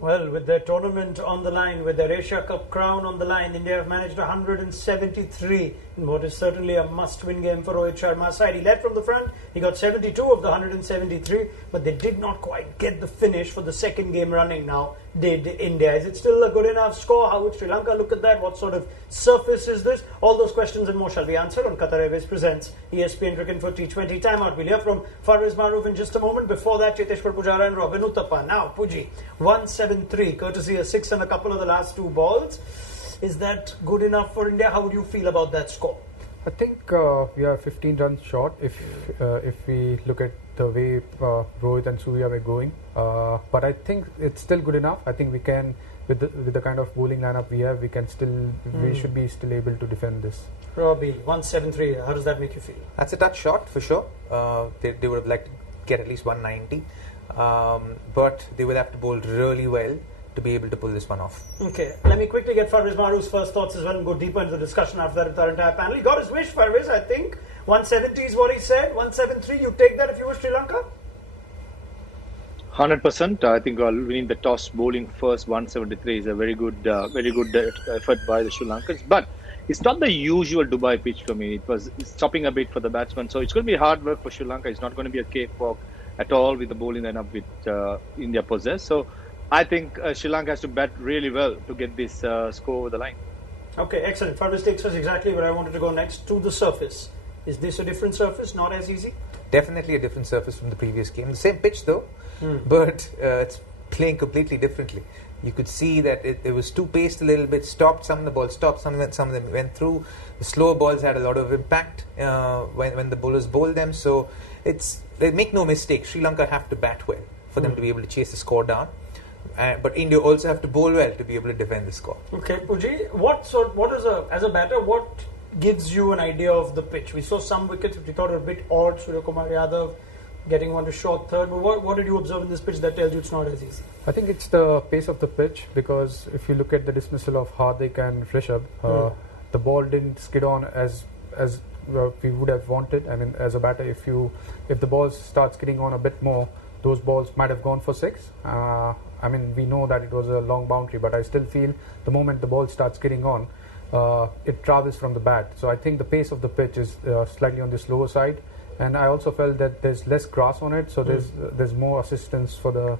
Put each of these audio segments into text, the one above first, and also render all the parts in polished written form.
Well, with their tournament on the line, with their Asia Cup crown on the line, India have managed 173 in what is certainly a must-win game for Rohit Sharma's side. He led from the front, he got 72 of the 173, but they did not quite get the finish for the second game running now, did India. Is it still a good enough score? How would Sri Lanka look at that? What sort of surface is this? All those questions and more shall be answered on Qatar Airways presents ESPN Cricket for T20 Timeout. We'll hear from Farveez Maharoof in just a moment. Before that, Cheteshwar, Pujara and Robin Uthappa. Now, Puji, 173, courtesy a 6 and a couple of the last 2 balls. Is that good enough for India? How would you feel about that score? I think we are 15 runs short if we look at the way Rohit and Surya were going. But I think it's still good enough. I think we can, with the kind of bowling lineup we have, we should be still able to defend this. Robbie, 173, how does that make you feel? That's a touch short for sure. They would have liked to get at least 190. But they will have to bowl really well to be able to pull this one off. Okay, let me quickly get Farveez Maharoof's first thoughts as well and go deeper into the discussion after that with our entire panel. He got his wish, Farveez, I think. 170 is what he said. 173, you take that if you were Sri Lanka? 100%. I think winning the toss, bowling first, 173 is a very good effort by the Sri Lankans. But it's not the usual Dubai pitch for me. It's stopping a bit for the batsman. So it's going to be hard work for Sri Lanka. It's not going to be a cakewalk at all with the bowling lineup with India possessed. So I think Sri Lanka has to bat really well to get this score over the line. Okay, excellent. Farveez takes us exactly where I wanted to go next, to the surface. Is this a different surface, not as easy? Definitely a different surface from the previous game. The same pitch though, but it's playing completely differently. You could see that it was too paced a little bit, stopped, some of the balls stopped, some of them went through. The slower balls had a lot of impact when the bowlers bowled them. So they make no mistake, Sri Lanka have to bat well for them to be able to chase the score down. But India also have to bowl well to be able to defend the score. Okay, Puji, as a batter, what gives you an idea of the pitch? We saw some wickets which we thought were a bit odd, Surya Kumar Yadav getting one to short third, but what did you observe in this pitch that tells you it's not as easy? I think it's the pace of the pitch, because if you look at the dismissal of Hardik and Rishabh, the ball didn't skid on as we would have wanted. I mean, as a batter, if the ball starts skidding on a bit more, those balls might have gone for 6. I mean, we know that it was a long boundary, but I still feel the moment the ball starts getting on, it travels from the bat. So I think the pace of the pitch is slightly on the slower side, and I also felt that there's less grass on it, so there's more assistance for the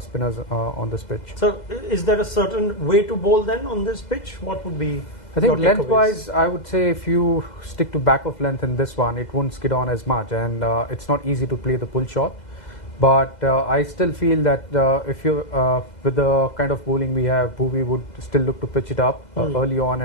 spinners on this pitch. So is there a certain way to bowl then on this pitch? What would be? I think length-wise, I would say if you stick to back of length in this one, it won't skid on as much, and it's not easy to play the pull shot. But I still feel that if you with the kind of bowling we have, Bhuvi would still look to pitch it up early on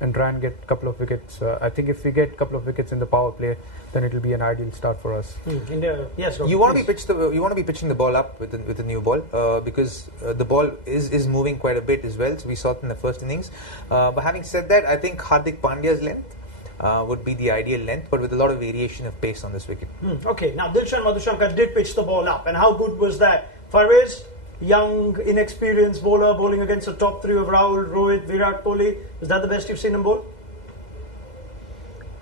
and try and get a couple of wickets. I think if we get a couple of wickets in the power play, then it will be an ideal start for us. India, yes. You want to be pitching the ball up with the new ball because the ball is moving quite a bit as well. So we saw it in the first innings. But having said that, I think Hardik Pandya's length would be the ideal length, but with a lot of variation of pace on this wicket. Okay, now Dilshan Madhushankar did pitch the ball up, and how good was that? Farveez, young, inexperienced bowler bowling against the top 3 of Rahul, Rohit, Virat Kohli. Is that the best you've seen him bowl?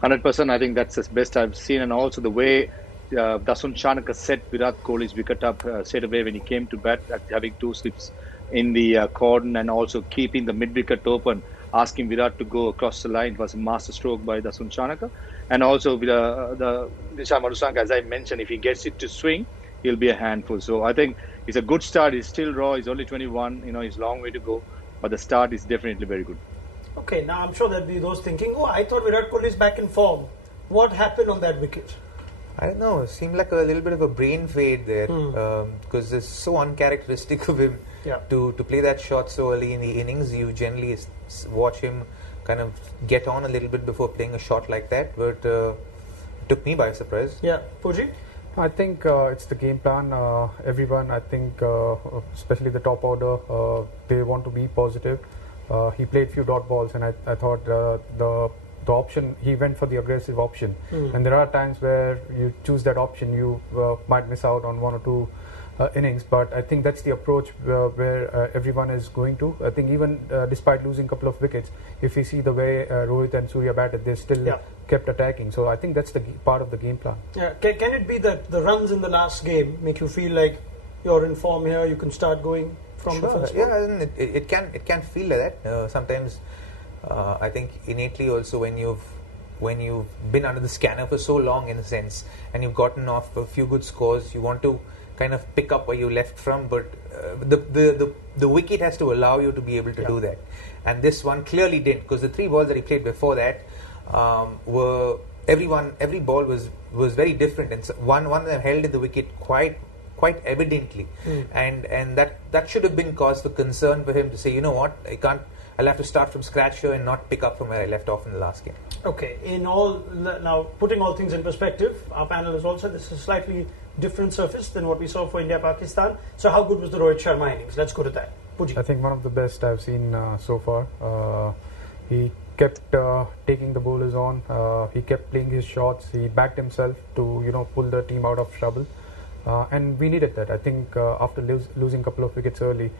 100%. I think that's the best I've seen, and also the way Dasun Chanaka set Virat Kohli's wicket up straight away when he came to bat, having 2 slips in the cordon and also keeping the mid-wicket open, asking Virat to go across the line. It was a master stroke by Dasun Chanaka. And also with the Dilshan Madhushankar, as I mentioned, if he gets it to swing, he'll be a handful. So I think it's a good start. He's still raw. He's only 21. He's a long way to go. But the start is definitely very good. Okay, now I'm sure there'll be those thinking, I thought Virat Kohli is back in form. What happened on that wicket? I don't know. It seemed like a little bit of a brain fade there because it's so uncharacteristic of him to play that shot so early in the innings. You generally watch him kind of get on a little bit before playing a shot like that, but it took me by surprise. Yeah, Puji? I think it's the game plan. Everyone, I think, especially the top order, they want to be positive. He played few dot balls, and I thought the option, he went for the aggressive option. And there are times where you choose that option, you might miss out on 1 or 2 innings, but I think that's the approach where everyone is going to. I think even despite losing a couple of wickets, if you see the way Rohit and Surya batted, they still kept attacking. So I think that's the part of the game plan. Yeah. Can it be that the runs in the last game make you feel like you're in form here, you can start going from the first one? Yeah, it can feel like that. Sometimes I think innately also when you've been under the scanner for so long, in a sense, and you've gotten off a few good scores, you want to kind of pick up where you left from, but the wicket has to allow you to be able to do that, and this one clearly didn't, because the 3 balls that he played before that were every ball was very different, and so one of them held in the wicket quite evidently, and that should have been cause for concern for him to say, you know what, I'll have to start from scratch here and not pick up from where I left off in the last game. Okay, now putting all things in perspective, our panel has also, this is a slightly different surface than what we saw for India-Pakistan. So how good was the Rohit Sharma innings? Let's go to that. Puji. I think one of the best I've seen so far. He kept taking the bowlers on. He kept playing his shots. He backed himself to pull the team out of trouble. And we needed that. I think after losing a couple of wickets early,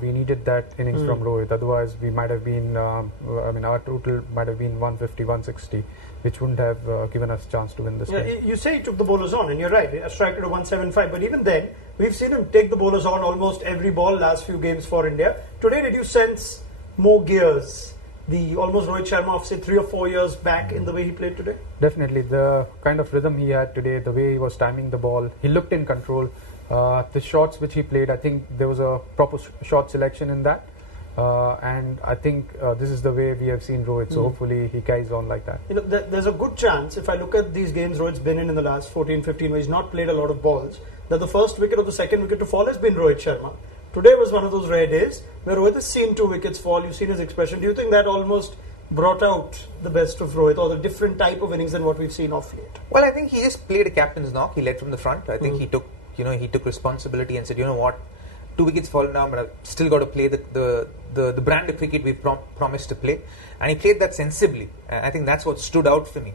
we needed that innings from Rohit. Otherwise, we might have been, our total might have been 150, 160, which wouldn't have given us a chance to win this game. You say he took the bowlers on, and you're right, a strike rate of 175. But even then, we've seen him take the bowlers on almost every ball last few games for India. Today, did you sense more gears? The almost Rohit Sharma of, say, 3 or 4 years back in the way he played today? Definitely. The kind of rhythm he had today, the way he was timing the ball, he looked in control. The shots which he played, I think there was a proper shot selection in that. And I think this is the way we have seen Rohit. So hopefully he carries on like that. There's a good chance, if I look at these games Rohit's been in the last 14, 15, where he's not played a lot of balls, that the first wicket or the second wicket to fall has been Rohit Sharma. Today was one of those rare days where Rohit has seen 2 wickets fall. You've seen his expression. Do you think that almost brought out the best of Rohit, or the different type of innings than what we've seen off late? Well, I think he just played a captain's knock. He led from the front. I think he took responsibility and said, you know what, 2 wickets fallen down, but I've still got to play the brand of cricket we've promised to play. And he played that sensibly. I think that's what stood out for me.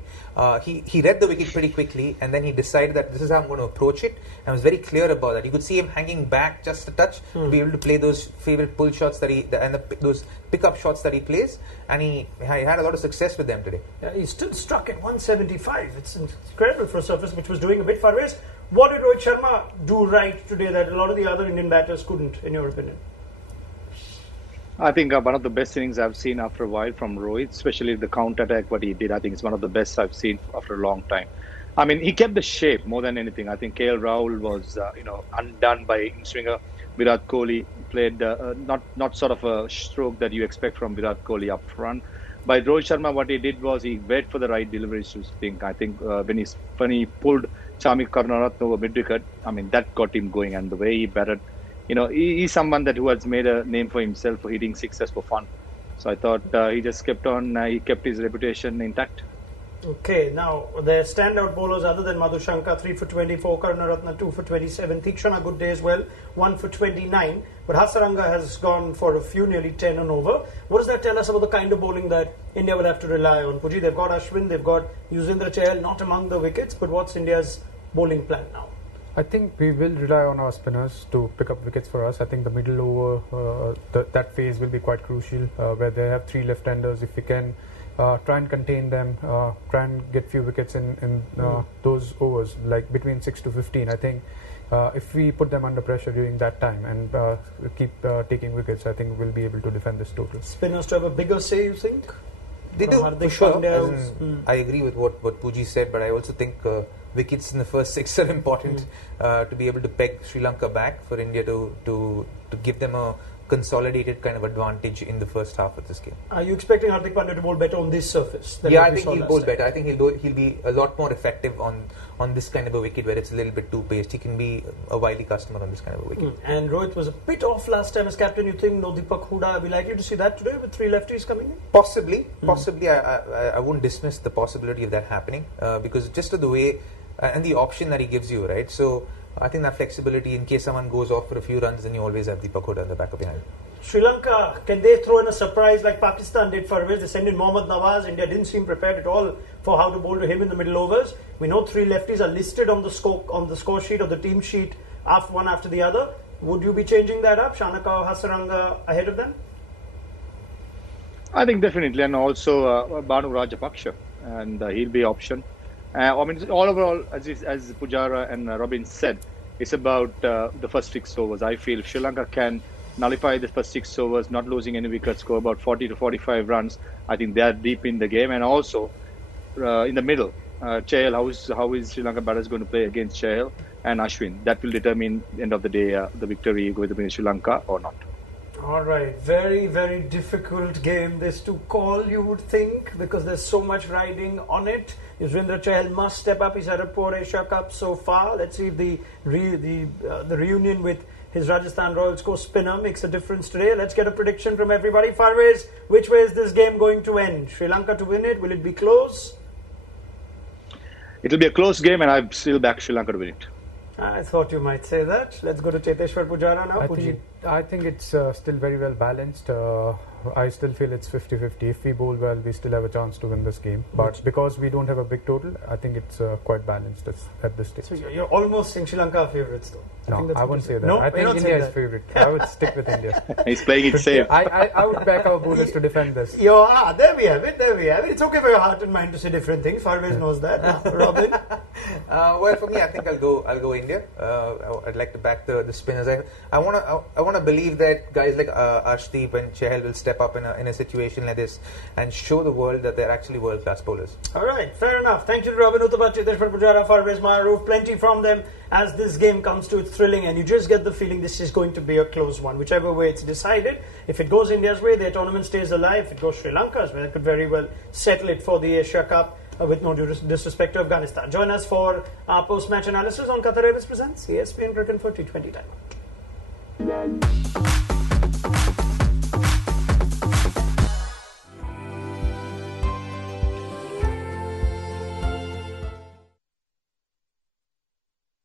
He read the wicket pretty quickly, and then he decided that this is how I'm going to approach it. And was very clear about that. You could see him hanging back just a touch to be able to play those favorite pull shots those pickup shots that he plays. And he had a lot of success with them today. Yeah, he still struck at 175. It's incredible for a surface which was doing a bit. Farveez, what did Rohit Sharma do right today that a lot of the other Indian batters couldn't, in your opinion? I think one of the best innings I've seen after a while from Rohit, especially the counter-attack, what he did. I think it's one of the best I've seen after a long time. I mean, he kept the shape more than anything. I think KL Rahul was, undone by in-swinger. Virat Kohli played not sort of a stroke that you expect from Virat Kohli up front. By Rohit Sharma, what he did was he waited for the right deliveries to think. I think when he pulled Chami Karunaratne over mid-wicket, I mean, that got him going. And the way he batted, he's someone who has made a name for himself for hitting sixes for fun. So I thought he just kept on, he kept his reputation intact. Okay, now the standout bowlers other than Madhushanka, 3 for 24, Karunaratne 2 for 27, Theekshana good day as well, 1 for 29, but Hasaranga has gone for a few, nearly 10 and over. What does that tell us about the kind of bowling that India will have to rely on? Puji, they've got Ashwin, they've got Yuzvendra Chahal, not among the wickets, but what's India's bowling plan now? I think we will rely on our spinners to pick up wickets for us. I think the middle over, that phase will be quite crucial, where they have 3 left-handers. If we can try and contain them, try and get few wickets in those overs, like between 6 to 15. I think if we put them under pressure during that time and keep taking wickets, I think we'll be able to defend this total. Spinners to have a bigger say, you think? They do, for sure. I agree with what Puji said, but I also think wickets in the first 6 are important to be able to peg Sri Lanka back, for India to give them a consolidated kind of advantage in the first half of this game. Are you expecting Hardik Pandya to bowl better on this surface? Yeah, I think he'll bowl better. I think he'll be a lot more effective on this kind of a wicket where it's a little bit too paced. He can be a wily customer on this kind of a wicket. And Rohit was a bit off last time as captain. You think no Deepak Hooda? Are we likely to see that today with 3 lefties coming in? Possibly. I wouldn't dismiss the possibility of that happening because just of the way and the option that he gives you, right? So I think that flexibility, in case someone goes off for a few runs, then you always have Deepak Hooda in the back of your hand. Sri Lanka, can they throw in a surprise like Pakistan did for Farveez? They send in Mohammad Nawaz. India didn't seem prepared at all for how to bowl to him in the middle overs. We know 3 lefties are listed on the score sheet or the team sheet one after the other. Would you be changing that up? Shanaka or Hasaranga ahead of them? I think definitely, and also Banu Rajapaksha, and he'll be option. I mean, all overall, as Pujara and Robin said, it's about the first 6 overs. I feel Sri Lanka can nullify the first 6 overs, not losing any wickets, score about 40 to 45 runs. I think they are deep in the game, and also in the middle, Chahal, how is Sri Lanka batters going to play against Chahal and Ashwin? That will determine end of the day the victory going to be in Sri Lanka or not. All right, very, very difficult game this to call, you would think, because there's so much riding on it. Yuzvendra Chahal must step up. He's had a poor Asia Cup so far. Let's see if the reunion with his Rajasthan Royals co-spinner makes a difference today. Let's get a prediction from everybody. Farveez, which way is this game going to end? Sri Lanka to win it? Will it be close? It'll be a close game, and I still back Sri Lanka to win it. I thought you might say that. Let's go to Cheteshwar Pujara now. I think it's still very well balanced. I still feel it's 50-50. If we bowl well, we still have a chance to win this game. But because we don't have a big total, I think it's quite balanced at this stage. So you're almost saying Sri Lanka favourites, though. No, I wouldn't say that. No, I think India is favourite. I would stick with India. He's playing it safe. I would back our bowlers to defend this. There we have it. It's okay for your heart and mind to say different things. Farveez knows that. Robin? Well, for me, I think I'll go India. I'd like to back the spinners. I want to believe that guys like Arshdeep and Chahal will step up in a situation like this and show the world that they're actually world-class bowlers. All right, fair enough. Thank you to Robin, Uthappa, Cheteshwar Pujara, Farveez, Maharoof. Plenty from them as this game comes to its thrilling, and you just get the feeling this is going to be a close one, whichever way it's decided. If it goes India's way, their tournament stays alive. If it goes Sri Lanka's way, it could very well settle it for the Asia Cup. With no disrespect to Afghanistan. Join us for our post-match analysis on Qatar Airways presents ESPN Cricket for T20 time.